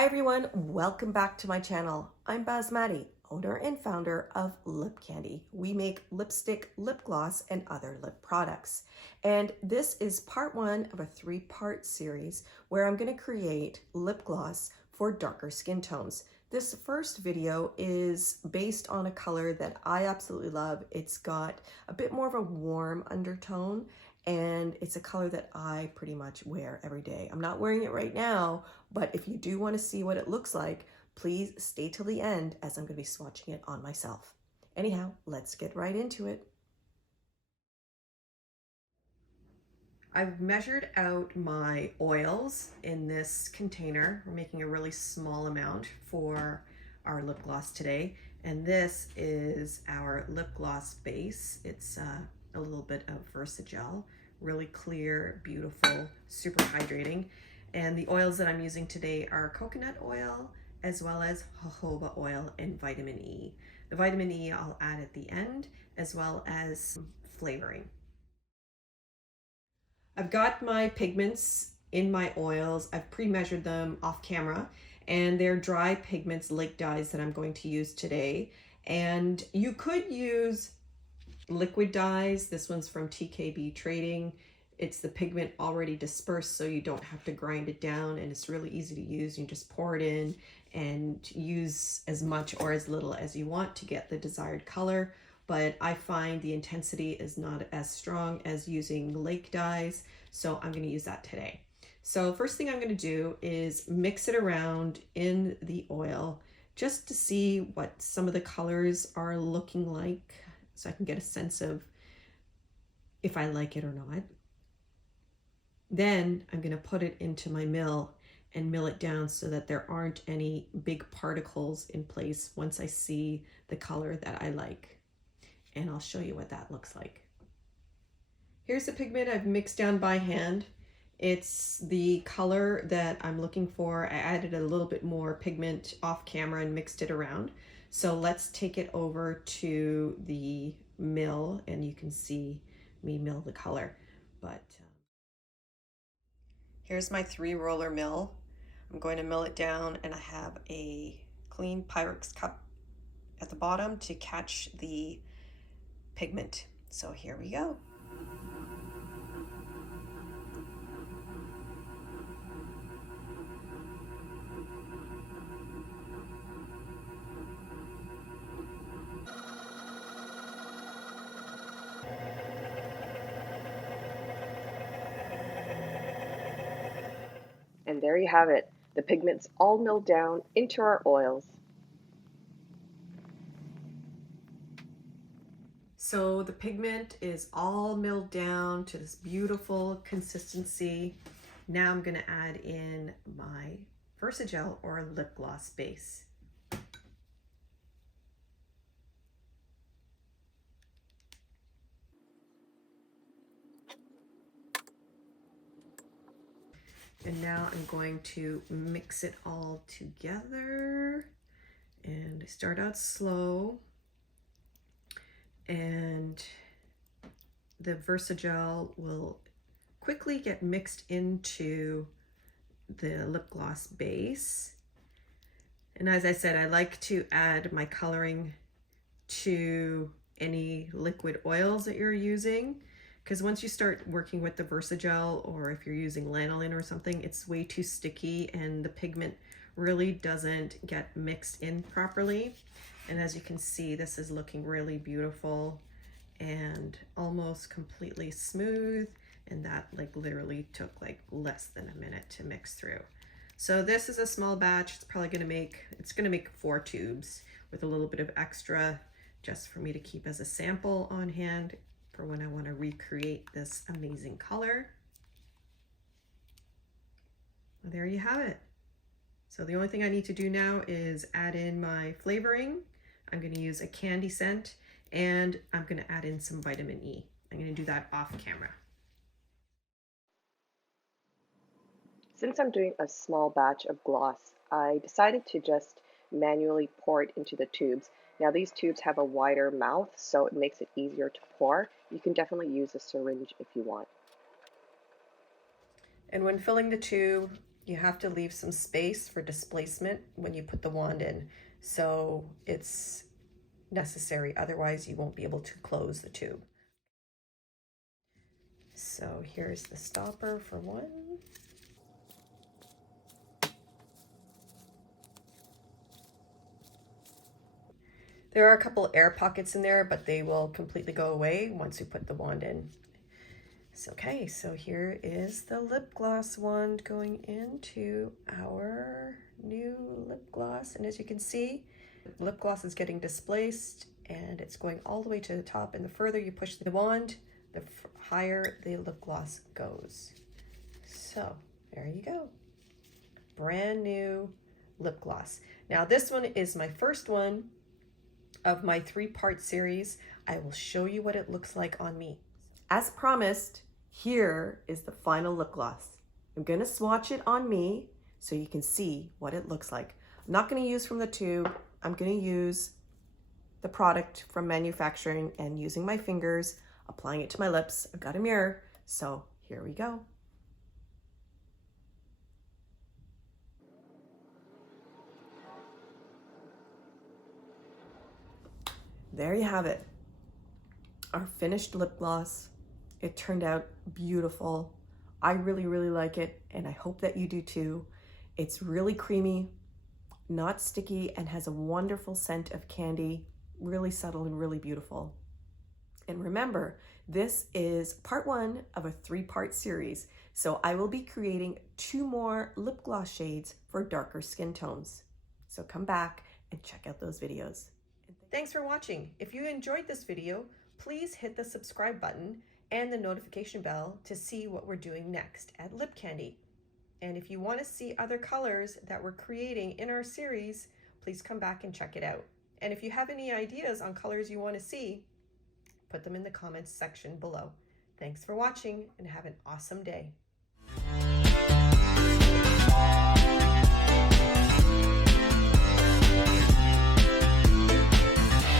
Hi everyone, welcome back to my channel. I'm Basmati, owner and founder of Lip Candy. We make lipstick, lip gloss, and other lip products. And this is part one of a three-part series where I'm going to create lip gloss for darker skin tones. This first video is based on a color that I absolutely love. It's got a bit more of a warm undertone, and it's a color that I pretty much wear every day. I'm not wearing it right now, but if you do want to see what it looks like, please stay till the end as I'm going to be swatching it on myself. Anyhow, let's get right into it. I've measured out my oils in this container. We're making a really small amount for our lip gloss today. And this is our lip gloss base. It's a little bit of Versagel, really clear, beautiful, super hydrating. And the oils that I'm using today are coconut oil, as well as jojoba oil and vitamin E. The vitamin E I'll add at the end, as well as flavoring. I've got my pigments in my oils. I've pre-measured them off camera, and they're dry pigments, lake dyes that I'm going to use today. And you could use liquid dyes. This one's from TKB Trading. It's the pigment already dispersed, so you don't have to grind it down, and it's really easy to use. You just pour it in and use as much or as little as you want to get the desired color. But I find the intensity is not as strong as using lake dyes, so I'm going to use that today. So first thing I'm going to do is mix it around in the oil just to see what some of the colors are looking like, so I can get a sense of if I like it or not. Then I'm going to put it into my mill and mill it down so that there aren't any big particles in place once I see the color that I like. And I'll show you what that looks like. Here's the pigment I've mixed down by hand. It's the color that I'm looking for. I added a little bit more pigment off camera and mixed it around. So let's take it over to the mill and you can see me mill the color. But here's my 3-roller mill. I'm going to mill it down, and I have a clean Pyrex cup at the bottom to catch the pigment. So here we go. And there you have it, the pigments all milled down into our oils. So the pigment is all milled down to this beautiful consistency. Now I'm going to add in my Versagel or lip gloss base. And now I'm going to mix it all together, and I start out slow, and the Versagel will quickly get mixed into the lip gloss base. And as I said, I like to add my coloring to any liquid oils that you're using, because once you start working with the Versagel, or if you're using lanolin or something, it's way too sticky and the pigment really doesn't get mixed in properly. And as you can see, this is looking really beautiful and almost completely smooth, and that like literally took like less than a minute to mix through. So this is a small batch. It's probably gonna make 4 tubes with a little bit of extra just for me to keep as a sample on hand for when I want to recreate this amazing color. Well, there you have it. So the only thing I need to do now is add in my flavoring. I'm going to use a candy scent, and I'm going to add in some vitamin E. I'm going to do that off camera. Since I'm doing a small batch of gloss, I decided to just manually pour it into the tubes. Now these tubes have a wider mouth, so it makes it easier to pour. You can definitely use a syringe if you want. And when filling the tube, You have to leave some space for displacement when you put the wand in. So it's necessary, otherwise you won't be able to close the tube. So here's the stopper for one. There are a couple air pockets in there, but they will completely go away once we put the wand in. So, okay, so here is the lip gloss wand going into our new lip gloss. And as you can see, lip gloss is getting displaced and it's going all the way to the top. And the further you push the wand, the higher the lip gloss goes. So there you go. Brand new lip gloss. Now this one is my first one of my 3-part series. I will show you what it looks like on me. As promised, here is the final lip gloss. I'm gonna swatch it on me so you can see what it looks like. I'm not gonna use from the tube. I'm gonna use the product from manufacturing and using my fingers, applying it to my lips. I've got a mirror, so here we go. There you have it, our finished lip gloss. It turned out beautiful. I really, really like it, and I hope that you do too. It's really creamy, not sticky, and has a wonderful scent of candy, really subtle and really beautiful. And remember, this is part 1 of a 3-part series, so I will be creating 2 more lip gloss shades for darker skin tones. So come back and check out those videos. Thanks for watching. If you enjoyed this video, please hit the subscribe button and the notification bell to see what we're doing next at Lip Candy. And if you want to see other colors that we're creating in our series, please come back and check it out. And if you have any ideas on colors you want to see, put them in the comments section below. Thanks for watching and have an awesome day.